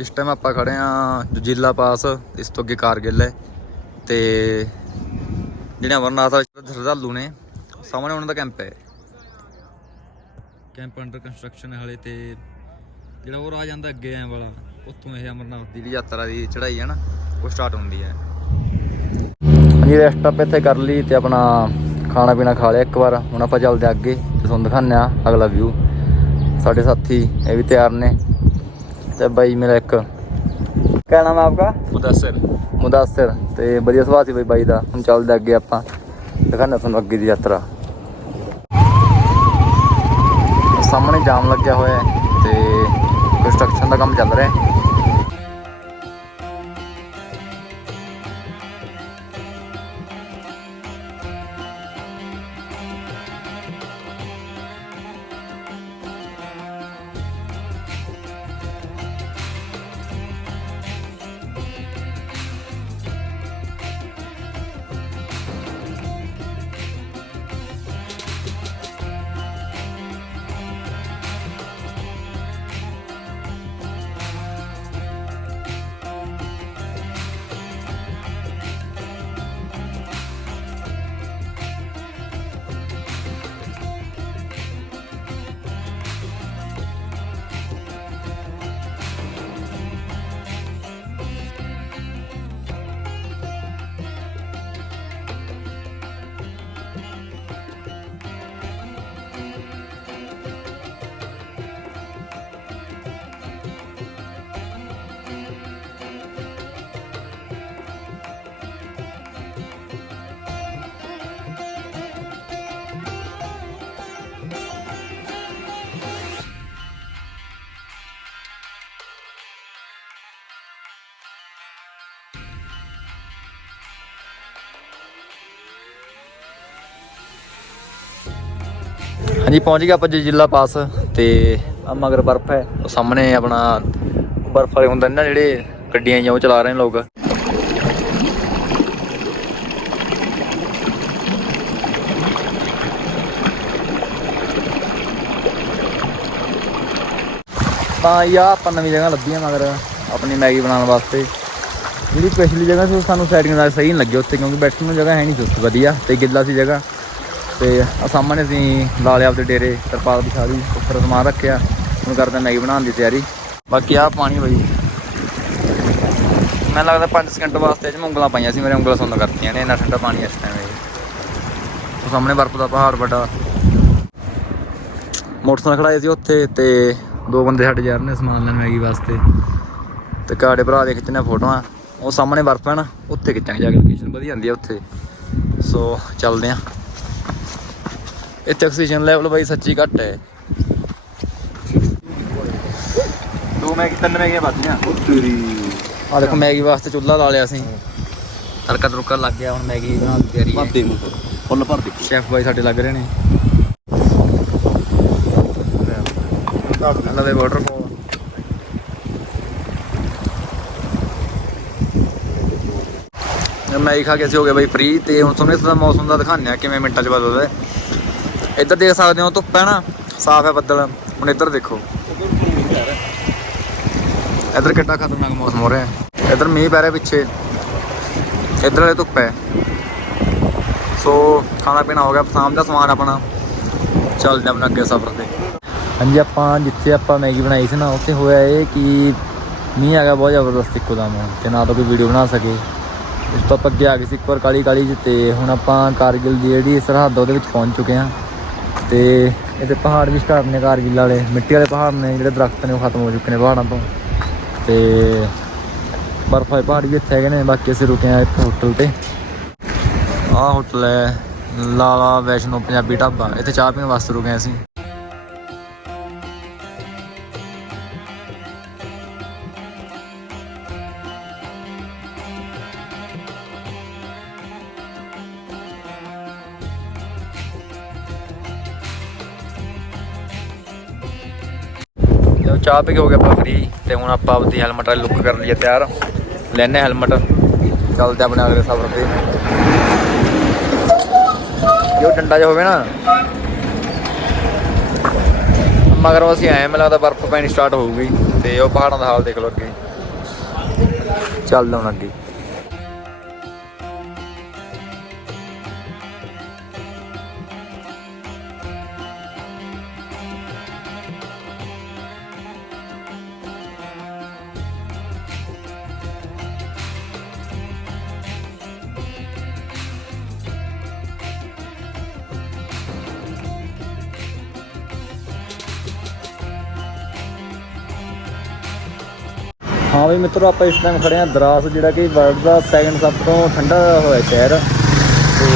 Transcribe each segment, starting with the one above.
ਇਸ ਟਾਈਮ ਆਪਾਂ ਖੜੇ ਆ ਜੁਜੀਲਾ ਪਾਸ ਇਸ ਤੋਂ ਅੱਗੇ ਕਾਰਗਿਲ ਹੈ ਤੇ ਜਿਹੜੇ ਅਮਰਨਾਥ ਸ਼ਰਧਾਲੂ ਨੇ ਸਾਹਮਣੇ ਉਹਨਾਂ ਦਾ ਕੈਂਪ ਹੈ। ਕੈਂਪ ਅੰਡਰ ਕੰਸਟਰਕਸ਼ਨ ਹੈ ਹਲੇ ਤੇ ਜਿਹੜਾ ਉਹ ਰਾਹ ਜਾਂਦਾ ਅੱਗੇ ਐ ਵਾਲਾ ਉੱਥੋਂ ਇਹ ਅਮਰਨਾਥ ਦੀ ਯਾਤਰਾ ਦੀ ਚੜ੍ਹਾਈ ਹੈ ਨਾ ਉਹ ਸਟਾਰਟ ਹੁੰਦੀ ਹੈ। ਹਾਂਜੀ ਰੈਸਟ ਅਪ ਇੱਥੇ ਕਰ ਲਈ ਤੇ ਆਪਣਾ ਖਾਣਾ ਪੀਣਾ ਖਾ ਲਿਆ ਇੱਕ ਵਾਰ। ਹੁਣ ਆਪਾਂ ਚੱਲਦੇ ਅੱਗੇ ਤੇ ਤੁਹਾਨੂੰ ਦਿਖਾਉਂਦੇ ਆ ਅਗਲਾ ਵਿਊ ਸਾਡੇ ਸਾਥੀ ਇਹ ਵੀ ਤਿਆਰ ਨੇ। ਤੇ ਬਾਈ ਮੇਰਾ ਇੱਕ। ਕਿਆ ਨਾਮ ਹੈ ਆਪਕਾ? ਮੁਦਾਸਰ। ਮੁਦਾਸਰ। ਤੇ ਵਧੀਆ ਸੁਭਾਅ ਸੀ ਬਾਈ ਬਾਈ ਦਾ। ਹੁਣ ਚੱਲਦੇ ਅੱਗੇ ਆਪਾਂ। ਦਿਖਾਣਾ ਤੁਹਾਨੂੰ ਅੱਗੇ ਦੀ ਯਾਤਰਾ। ਸਾਹਮਣੇ ਜਾਮ ਲੱਗਿਆ ਹੋਇਆ ਹੈ ਤੇ ਕੰਸਟਰਕਸ਼ਨ ਦਾ ਕੰਮ ਚੱਲ ਰਿਹਾ ਹੈ। ਹਾਂਜੀ, ਪਹੁੰਚ ਗਿਆ ਆਪਾਂ ਜ਼ਿਲ੍ਹਾ ਪਾਸ ਤੇ ਆ ਮਗਰ ਬਰਫ਼ ਹੈ। ਉਹ ਸਾਹਮਣੇ ਆਪਣਾ ਬਰਫ਼ ਵਾਲੇ ਹੁੰਦੇ ਨੇ ਨਾ ਜਿਹੜੇ ਗੱਡੀਆਂ ਜਾਂ ਉਹ ਚਲਾ ਰਹੇ ਨੇ ਲੋਕ। ਤਾਂ ਯਾ ਆਪਾਂ ਨਵੀਂ ਜਗ੍ਹਾ ਲੱਭੀ ਆ ਮਗਰ, ਆਪਣੀ ਮੈਗੀ ਬਣਾਉਣ ਵਾਸਤੇ। ਜਿਹੜੀ ਪਿਛਲੀ ਜਗ੍ਹਾ ਸੀ, ਉਹ ਸਾਨੂੰ ਸੈਟਿੰਗ ਨਾਲ ਸਹੀ ਨਹੀਂ ਲੱਗੀ ਉੱਥੇ, ਕਿਉਂਕਿ ਬੈਠਣ ਨੂੰ ਜਗ੍ਹਾ ਹੈ ਨਹੀਂ ਸੀ ਉੱਥੇ, ਵਧੀਆ ਤੇ ਗਿੱਲਾ ਸੀ ਜਗ੍ਹਾ। ਤੇ ਆ ਸਾਹਮਣੇ ਅਸੀਂ ਲਾ ਲਿਆ ਆਪਦੇ ਡੇਰੇ ਤਰਪਾਲ ਵਿਛਾ ਲਈ ਉੱਪਰ ਸਮਾਨ ਰੱਖਿਆ। ਹੁਣ ਕਰਦੇ ਮੈਗੀ ਬਣਾਉਣ ਦੀ ਤਿਆਰੀ। ਬਾਕੀ ਆ ਪਾਣੀ ਬਈ, ਮੈਨੂੰ ਲੱਗਦਾ 5 ਸਕਿੰਟ ਵਾਸਤੇ ਜਿਵੇਂ ਉਂਗਲਾਂ ਪਾਈਆਂ ਸੀ, ਮੇਰੇ ਉਂਗਲਾਂ ਸੁੰਨ ਕਰਤੀਆਂ ਨੇ, ਇੰਨਾ ਠੰਡਾ ਪਾਣੀ ਇਸ ਟਾਈਮ ਇਹ। ਉਹ ਸਾਹਮਣੇ ਬਰਫ਼ ਦਾ ਪਹਾੜ ਵੱਡਾ। ਮੋਟਰਸਾਈਕਲ ਖੜਾਏ ਸੀ ਉੱਥੇ ਤੇ ਦੋ ਬੰਦੇ ਸਾਡੇ ਜਾ ਰਹੇ ਨੇ ਸਮਾਨ ਲੈਣ ਮੈਗੀ ਵਾਸਤੇ। ਤੇ ਕਾੜੇ ਭਰਾ ਦੇ ਖਿੱਚਣੇ ਫੋਟੋਆਂ। ਉਹ ਸਾਹਮਣੇ ਬਰਫ਼ ਹੈ ਨਾ, ਉੱਥੇ ਖਿੱਚਾਂਗੇ ਜਾ ਕੇ ਲੋਕੇਸ਼ਨ ਵਧੀਆ ਹੁੰਦੀ ਆ ਉੱਥੇ। ਸੋ ਚੱਲਦੇ ਆਂ। ਇੱਥੇ ਆਕਸੀਜਨ ਲੈਵਲ ਬਾਈ ਸੱਚੀ ਘੱਟ ਹੈ। ਦੋ ਮੈਗੀ ਤਿੰਨ ਮੈਗੀਆਂ ਵੱਧੀਆਂ। ਆ ਦੇਖੋ ਮੈਗੀ ਵਾਸਤੇ ਚੁੱਲ੍ਹਾ ਲਾ ਲਿਆ ਅਸੀਂ। ਤੜਕਾ ਤੜਕਾ ਲੱਗ ਗਿਆ ਹੁਣ ਮੈਗੀ ਦੀ ਤਿਆਰੀ ਹੈ। ਭਰਦੇ ਮੂੰਹ ਫੁੱਲ ਭਰ ਦੇ ਸ਼ੈਫ ਬਾਈ ਸਾਡੇ ਲੱਗ ਰਹੇ ਨੇ। ਇਹਨਾਂ ਦੇ ਵਾਟਰਫਾਲ ਮੈਂ ਹੀ ਖਾ ਕੇ ਅਸੀਂ ਹੋ ਗਿਆ ਬਾਈ ਫਰੀ ਤੇ ਹੁਣ ਤੁਹਾਨੂੰ ਇਸ ਦਾ ਮੌਸਮ ਦਾ ਦਿਖਾਉਂਦੇ ਆ ਕਿਵੇਂ ਮਿੰਟਾਂ ਚ ਬਦਲਦਾ ਹੈ। ਇੱਧਰ ਦੇਖ ਸਕਦੇ ਹੋ, ਧੁੱਪ ਹੈ ਨਾ, ਸਾਫ਼ ਹੈ ਬੱਦਲ। ਹੁਣ ਇੱਧਰ ਦੇਖੋ। ਇੱਧਰ ਕਿੱਡਾ ਖਤਰਨਾਕ ਮੌਸਮ ਹੋ ਰਿਹਾ ਹੈ। ਇੱਧਰ ਮੀਂਹ ਪੈ ਰਿਹਾ ਪਿੱਛੇ। ਇੱਧਰ ਵਾਲੇ ਧੁੱਪ ਹੈ। ਸੋ, ਖਾਣਾ ਪੀਣਾ ਹੋ ਗਿਆ, ਸ਼ਾਮ ਦਾ ਸਮਾਨ ਆਪਣਾ। ਚੱਲਦੇ ਆਪਣਾ ਅੱਗੇ ਸਫ਼ਰ ਤੇ। ਹਾਂਜੀ, ਆਪਾਂ ਜਿੱਥੇ ਆਪਾਂ ਮੈਗੀ ਬਣਾਈ ਸੀ ਨਾ, ਉੱਥੇ ਹੋਇਆ ਇਹ ਕਿ ਮੀਂਹ ਆ ਗਿਆ ਬਹੁਤ ਜ਼ਬਰਦਸਤ ਇੱਕੋ ਦਮ। ਤੇ ਨਾ ਤਾਂ ਕੋਈ ਵੀਡੀਓ ਬਣਾ ਸਕੇ। ਇਸ ਤੋਂ ਆਪਾਂ ਅੱਗੇ ਆ ਗਏ ਸੀ, ਇੱਕ ਵਾਰ ਕਾਲੀ ਕਾਲੀ ਚ ਤੇ ਹੁਣ ਆਪਾਂ ਕਾਰਗਿਲ ਦੀ ਜਿਹੜੀ ਸਰਹੱਦ ਉਹਦੇ ਵਿੱਚ ਪਹੁੰਚ ਚੁੱਕੇ ਹਾਂ। ਤੇ ਇਹਦੇ ਪਹਾੜ ਵੀ ਸਟਾਰਟ ਨੇ ਕਾਰਗਿਲ ਵਾਲੇ। ਮਿੱਟੀ ਵਾਲੇ ਪਹਾੜ ਨੇ ਜਿਹੜੇ ਦਰਖਤ ਨੇ ਉਹ ਖਤਮ ਹੋ ਚੁੱਕੇ ਨੇ ਪਹਾੜਾਂ ਤੋਂ। ਤੇ ਬਰਫ ਵਾਲੇ ਪਹਾੜ ਵੀ ਇੱਥੇ ਹੈਗੇ ਨੇ, ਬਾਕੀ ਅਸੀਂ ਰੁਕੇ ਆ ਇੱਥੇ ਹੋਟਲ ਤੇ। ਆਹ ਹੋਟਲ ਹੈ ਲਾਲਾ ਵੈਸ਼ਨੋ ਪੰਜਾਬੀ ਢਾਬਾ। ਇੱਥੇ ਚਾਹ ਪੀਣ ਵਾਸਤੇ ਰੁਕੇ ਹਾਂ ਅਸੀਂ। ਉਹ ਚਾਹ ਪੀ ਕੇ ਹੋ ਗਿਆ ਆਪਾਂ ਫ੍ਰੀ ਤੇ ਹੁਣ ਆਪਾਂ ਆਪਦੀ ਹੈਲਮਟ ਵਾਲੀ ਲੁੱਕ ਕਰਨ ਲਈ ਤਿਆਰ। ਲੈਨੇ ਹੈਲਮਟ ਚੱਲਦੇ ਆਪਣੇ ਅਗਲੇ ਸਫ਼ਰ ਤੇ ਜੋ ਡੰਡਾ ਜਿਹਾ ਹੋਵੇ ਨਾ। ਮਗਰੋਂ ਅਸੀਂ ਆਏ ਮੈਨੂੰ ਲੱਗਦਾ ਬਰਫ਼ ਪੈਣੀ ਸਟਾਰਟ ਹੋਊਗੀ ਤੇ ਉਹ ਪਹਾੜਾਂ ਦਾ ਹਾਲ ਦੇਖ ਲਓ ਅੱਗੇ। ਚੱਲਦਾ ਹੁਣ ਅੱਗੇ। ਹਾਂ ਵੀ ਮਿੱਤਰੋ, ਆਪਾਂ ਇਸ ਟਾਈਮ ਖੜੇ ਆ ਦਰਾਸ, ਜਿਹੜਾ ਕਿ ਵਰਲਡ ਦਾ ਸੈਕੰਡ ਸਭ ਤੋਂ ਠੰਡਾ ਹੋਇਆ ਸ਼ਹਿਰ। ਤੇ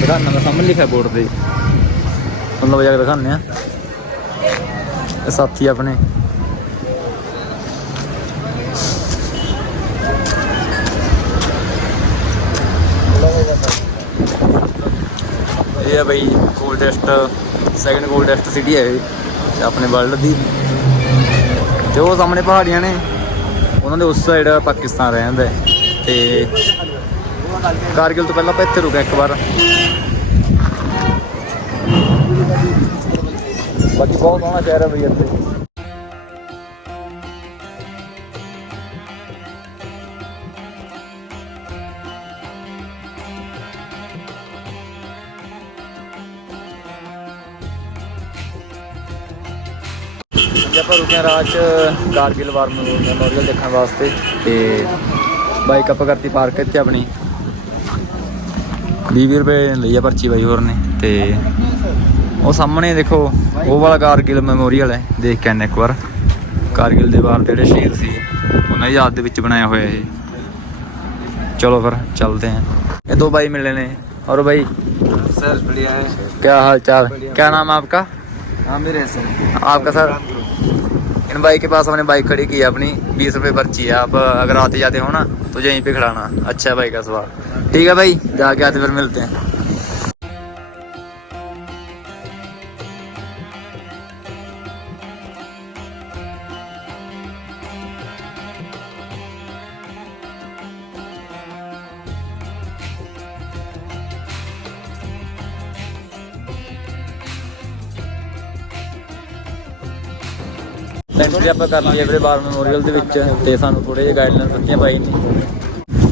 ਦਿਖਾਣਾ ਮੈਂ ਸਾਹਮਣੇ ਲਿਖਿਆ ਬੋਰਡ ਤੇ। ਤੁਹਾਨੂੰ ਵਜਾ ਕੇ ਦਿਖਾਉਂਦੇ ਆ ਇਹ ਸਾਥੀ ਆਪਣੇ। ਇਹ ਹੈ ਬਈ ਕੋਲਡੈਸਟ ਸੈਕੰਡ ਕੋਲਡੈਸਟ ਸਿਟੀ ਹੈ ਇਹ ਆਪਣੇ ਵਰਲਡ ਦੀ। ਤੇ ਉਹ ਸਾਹਮਣੇ ਪਹਾੜੀਆਂ ਨੇ। ਉਹਨਾਂ ਦੇ ਉਸ ਸਾਈਡ ਪਾਕਿਸਤਾਨ ਰਹਿੰਦਾ ਹੈ ਤੇ ਕਾਰਗਿਲ ਤੋਂ ਪਹਿਲਾਂ ਆਪਾਂ ਇੱਥੇ ਰੁਕਿਆ ਇੱਕ ਵਾਰ। ਬਾਕੀ ਬਹੁਤ ਸੋਹਣਾ ਸ਼ਹਿਰ ਹੈ ਬਈ ਇੱਥੇ। ਰੁਕੇ ਹਾਂ ਰਾਤ ਚ ਕਾਰਗਿਲ ਵਾਰ ਮੈਮੋਰੀਅਲ ਦੇਖਣ ਵਾਸਤੇ ਤੇ ਬਾਈਕ ਆਪਾਂ ਕਰਤੀ ਪਾਰਕ ਇੱਥੇ ਆਪਣੀ 20 ਰੁਪਏ ਲਈ ਆ ਪਰਚੀ ਬਾਈ ਹੋਰ ਨੇ ਤੇ ਉਹ ਸਾਹਮਣੇ ਦੇਖੋ ਉਹ ਵਾਲਾ ਕਾਰਗਿਲ ਮੈਮੋਰੀਅਲ ਹੈ ਦੇਖ ਕੇ ਆਨੇ ਇੱਕ ਵਾਰ ਕਾਰਗਿਲ ਦੇ ਵਾਰ ਜਿਹੜੇ ਸ਼ਹੀਦ ਸੀ ਉਹਨਾਂ ਦੀ ਯਾਦ ਦੇ ਵਿੱਚ ਬਣਾਇਆ ਹੋਇਆ ਇਹ ਚਲੋ ਫਿਰ ਚੱਲਦੇ हैं ये दो भाई मिले ने और भाई सर बढ़िया है क्या हाल चाल क्या नाम है आपका आमिर हसन आपका सर इन भाई के पास हमने बाइक खड़ी की है अपनी बीस रुपए पर्ची है आप अगर आते जाते हो ना तो यहीं पे खड़ाना अच्छा है भाई का सवाल ठीक है भाई जाके आते फिर मिलते हैं ਐਂਟਰੀ ਆਪਾਂ ਕਰ ਲਈ ਵੀਰੇ ਬਾਰ ਮੈਮੋਰੀਅਲ ਦੇ ਵਿੱਚ ਤੇ ਸਾਨੂੰ ਥੋੜੇ ਜਿਹੇ ਗਾਈਡਲਾਈਨਸ ਦਿੱਤੀਆਂ ਬਾਈ ਨੇ।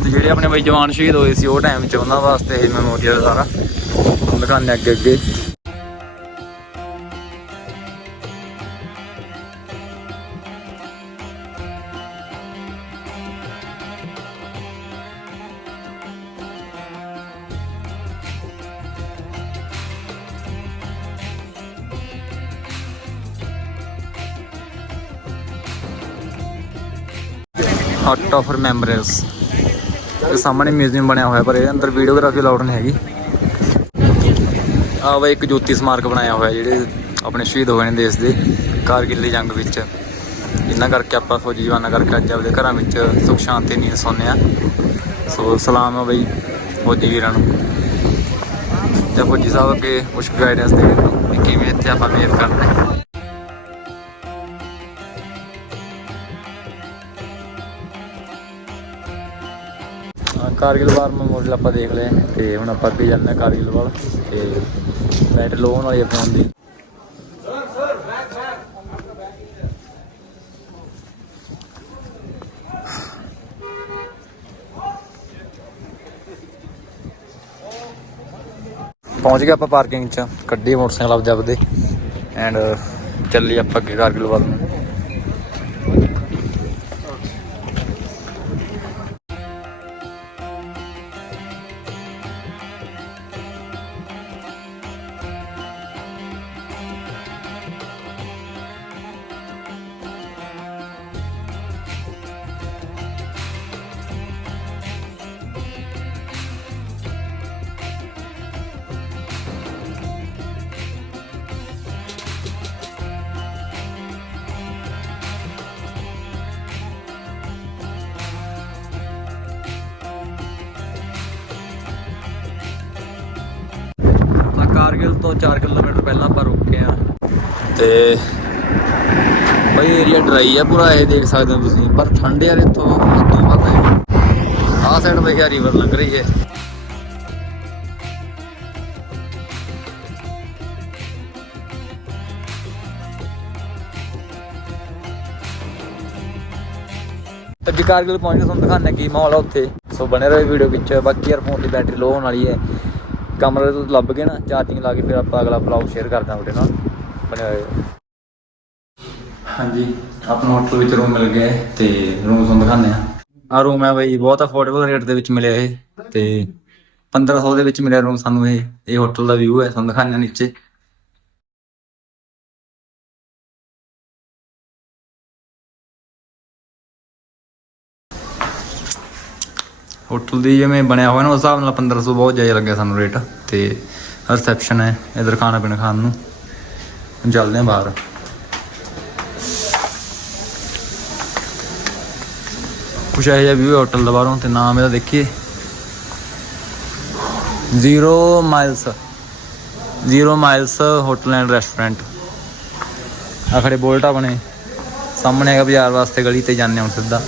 ਤੇ ਜਿਹੜੇ ਆਪਣੇ ਬਾਈ ਜਵਾਨ ਸ਼ਹੀਦ ਹੋਏ ਸੀ ਉਹ ਟਾਈਮ 'ਚ ਉਹਨਾਂ ਵਾਸਤੇ ਇਹ ਮੈਮੋਰੀਅਲ ਸਾਰਾ ਦਿਖਾਉਂਦੇ ਅੱਗੇ ਅੱਗੇ। ਹਟ ਆਫ ਰਿਮੈਂਬਰੈਂਸ ਇਹ ਸਾਹਮਣੇ ਮਿਊਜ਼ੀਅਮ ਬਣਿਆ ਹੋਇਆ, ਪਰ ਇਹਦੇ ਅੰਦਰ ਵੀਡੀਓਗ੍ਰਾਫੀ ਅਲਾਉਡ ਨਹੀਂ ਹੈਗੀ। ਆ ਵਾ ਇੱਕ ਜੋਤੀ ਸਮਾਰਕ ਬਣਾਇਆ ਹੋਇਆ, ਜਿਹੜੇ ਆਪਣੇ ਸ਼ਹੀਦ ਹੋਏ ਨੇ ਦੇਸ਼ ਦੇ ਕਾਰਗਿਲ ਦੀ ਜੰਗ ਵਿੱਚ। ਇਹਨਾਂ ਕਰਕੇ ਆਪਾਂ ਫੌਜੀ ਜਵਾਨਾਂ ਕਰਕੇ ਅੱਜ ਆਪਣੇ ਘਰਾਂ ਵਿੱਚ ਸੁਖ ਸ਼ਾਂਤੀ ਨਹੀਂ ਸੌਂਦੇ ਆ ਸੋ ਸਲਾਮ ਆ ਬਈ ਫੌਜੀ ਵੀਰਾਂ ਨੂੰ। ਤੇ ਫੌਜੀ ਸਾਹਿਬ ਅੱਗੇ ਕੁਝ ਗਾਈਡੈਂਸ ਦੇ ਕਿ ਕਿਵੇਂ ਇੱਥੇ ਆਪਾਂ ਬਿਹੇਵ ਕਰਨਾ ਕਾਰਗਿਲ ਵਾਰ ਮੈਮੋਰੀਅਲ ਆਪਾਂ ਦੇਖ ਲਿਆ ਤੇ ਹੁਣ ਆਪਾਂ ਅੱਗੇ ਜਾਂਦੇ ਹਾਂ ਕਾਰਗਿਲ ਵੱਲ ਤੇ ਲਾਈਟ ਲੋ ਵਾਲੀ ਆ ਫੋਨ ਦੀ ਪਹੁੰਚ ਗਏ ਆਪਾਂ ਪਾਰਕਿੰਗ 'ਚ, ਕੱਢੀ ਮੋਟਰਸਾਈਕਲ ਆਪ ਜਬਦੇ ਐਂਡ ਚੱਲੀ ਆਪਾਂ ਅੱਗੇ ਕਾਰਗਿਲ ਵੱਲ ਨੂੰ। ਕਾਰਗਿਲ ਤੋਂ 4 ਕਿਲੋਮੀਟਰ ਪਹਿਲਾਂ ਆਪਾਂ ਰੁਕੇ ਆ ਤੇ ਬਈ ਏਰੀਆ ਡਰਾਈ ਆ, ਪੂਰਾ ਇਹ ਦੇਖ ਸਕਦੇ ਹੋ ਤੁਸੀਂ, ਪਰ ਠੰਡ ਯਾਰ ਇੱਥੋਂ ਹੱਦੋਂ ਵੱਧ ਹੈ ਆਹ ਸਾਈਡ ਬਈ ਰਿਵਰ ਲੰਘ ਰਹੀ ਹੈ ਅੱਜ ਕਾਰਗਿਲ ਪਹੁੰਚ ਕੇ ਤੁਹਾਨੂੰ ਦਿਖਾਉਂਦੇ ਕੀ ਮਾਹੌਲ ਆ ਉੱਥੇ। ਸੋ ਬਣੇ ਰਹੋ ਵੀਡੀਓ ਵਿੱਚ, ਬਾਕੀ ਯਾਰ ਫੋਨ ਦੀ ਬੈਟਰੀ ਲੋ ਹੋਣ ਵਾਲੀ ਹੈ ਕਮਰੇ ਤੋਂ ਲੱਭ ਕੇ ਨਾ ਚਾਰਜਿੰਗ ਲਾ ਕੇ ਫਿਰ ਆਪਾਂ ਅਗਲਾ ਬਲੌਗ ਸ਼ੇਅਰ ਕਰਦੇ ਹਾਂ ਤੁਹਾਡੇ ਨਾਲ ਬਣੇ ਹੋਏ। ਹਾਂਜੀ, ਆਪਣਾ ਹੋਟਲ ਵਿੱਚ ਰੂਮ ਮਿਲ ਗਿਆ ਤੇ ਰੂਮ ਤੁਹਾਨੂੰ ਦਿਖਾਉਂਦੇ ਆ ਆ ਰੂਮ ਹੈ ਬਈ, ਬਹੁਤ ਅਫੋਰਡੇਬਲ ਰੇਟ ਦੇ ਵਿੱਚ ਮਿਲਿਆ ਇਹ ਤੇ 1500 ਦੇ ਵਿੱਚ ਮਿਲਿਆ ਰੂਮ ਸਾਨੂੰ ਇਹ ਇਹ ਹੋਟਲ ਦਾ ਵਿਊ ਹੈ, ਤੁਹਾਨੂੰ ਦਿਖਾਉਂਦੇ ਹਾਂ ਨੀਚੇ। ਹੋਟਲ ਦੀ ਜਿਵੇਂ ਬਣਿਆ ਹੋਇਆ ਨਾ, ਉਸ ਹਿਸਾਬ ਨਾਲ 1500 ਬਹੁਤ ਜ਼ਿਆਦਾ ਲੱਗਿਆ ਸਾਨੂੰ ਰੇਟ ਤੇ ਰਿਸੈਪਸ਼ਨ ਹੈ ਇਧਰ ਖਾਣਾ ਪੀਣਾ ਖਾਣ ਨੂੰ। ਚੱਲਦੇ ਹਾਂ ਬਾਹਰ। ਕੁਛ ਇਹੋ ਜਿਹਾ ਵਿਊ ਹੋਟਲ ਦਾ ਬਾਹਰੋਂ, ਤੇ ਨਾਮ ਇਹਦਾ ਦੇਖੀਏ। Zero miles zero miles hotel and restaurant ਆ ਖੜੇ ਬੋਲਟਾ ਬਣੇ। ਸਾਹਮਣੇ ਹੈਗਾ ਬਾਜ਼ਾਰ ਵਾਸਤੇ ਗਲੀ ਤੇ ਜਾਂਦੇ ਹੁਣ ਸਿੱਧਾ।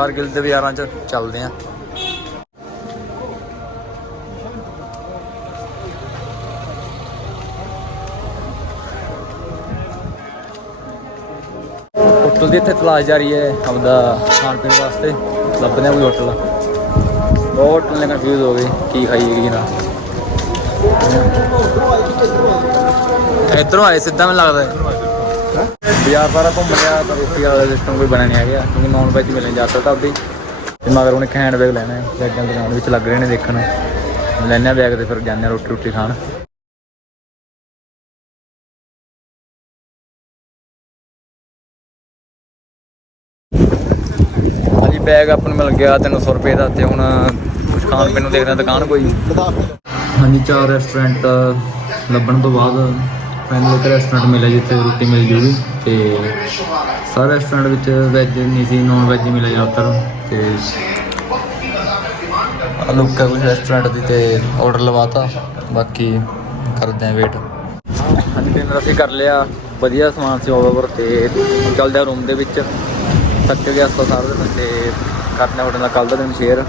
ਕਾਰਗਿਲ ਦੇ ਬਾਜ਼ਾਰਾਂ 'ਚ ਚੱਲਦੇ ਆ। ਹੋਟਲ ਦੀ ਇੱਥੇ ਤਲਾਸ਼ ਜਾਰੀ ਹੈ ਆਪਦਾ ਖਾਣ ਪੀਣ ਵਾਸਤੇ। ਲੱਭਦੇ ਆ ਕੋਈ ਹੋਟਲ ਬਹੁਤ ਹੋਟਲ ਨੇ ਕਨਫਿਊਜ਼ ਹੋ ਗਏ, ਕੀ ਖਾਈਏ, ਕੀ ਨਾ। ਇਧਰੋਂ ਆਏ, ਸਿੱਧਾ ਮੈਨੂੰ ਲੱਗਦਾ। ਹੈ ਬਾਜ਼ਾਰ ਸਾਰਾ ਘੁੰਮ ਲਿਆ, ਪਰ ਰੋਟੀ ਵਾਲਾ ਸਿਸਟਮ ਕੋਈ ਬਣਿਆ ਨਹੀਂ ਹੈਗਾ, ਕਿਉਂਕਿ ਨੌਨ ਵੈਜ ਮਿਲਣ ਜਾ ਸਕਦਾ ਆਪਦੀ। ਤੇ ਮਗਰ ਉਹਨੇ ਹੈਂਡ ਬੈਗ ਲੈਣਾ ਹੈ ਬੈਗਾਂ ਦੁਕਾਨ ਵਿੱਚ ਲੱਗ ਰਹੇ ਨੇ ਦੇਖਣ। ਲੈਣੇ ਆ ਬੈਗ ਤੇ ਫਿਰ ਜਾਂਦੇ ਆ ਰੋਟੀ ਰੋਟੀ ਖਾਣ। ਹਾਂਜੀ ਬੈਗ ਆਪਾਂ ਨੂੰ ਮਿਲ ਗਿਆ 300 ਰੁਪਏ ਦਾ ਤੇ ਹੁਣ ਕੁਝ ਖਾਣ ਪੀਣ ਨੂੰ ਦੇਖਦੇ ਹਾਂ, ਦੁਕਾਨ ਕੋਈ। ਹਾਂਜੀ, ਚਾਰ ਰੈਸਟੋਰੈਂਟ ਲੱਭਣ ਤੋਂ ਬਾਅਦ ਫਾਈਨਲ ਇੱਕ ਰੈਸਟੋਰੈਂਟ ਮਿਲਿਆ ਜਿੱਥੇ ਰੋਟੀ ਮਿਲ ਜੂਗੀ ਤੇ ਸਾਰੇ ਰੈਸਟੋਰੈਂਟ ਵਿੱਚ ਵੈਜ ਨਹੀਂ ਸੀ ਨੌਨ ਵੈਜ ਮਿਲਿਆ ਜ਼ਿਆਦਾਤਰ ਤੇ ਲੁੱਕ ਕੁਝ ਰੈਸਟੋਰੈਂਟ ਦੀ ਤੇ ਆਰਡਰ ਲਵਾਤਾ ਬਾਕੀ ਕਰਦੇ ਆਂ ਵੇਟ ਹਾਂਜੀ ਡਿਨਰ ਅਸੀਂ ਕਰ ਲਿਆ ਵਧੀਆ ਸਮਾਨ ਸੀ ਓਵਰ ਤੇ ਚੱਲਦੇ ਆ ਰੂਮ ਦੇ ਵਿੱਚ। ਥੱਕ ਗਿਆ ਸੋ ਸਾਰਾ ਦਿਨ ਤੇ ਕਰਦੇ ਹਾਂ ਤੁਹਾਡੇ ਨਾਲ ਕੱਲ ਦਾ ਦਿਨ ਸ਼ੇਅਰ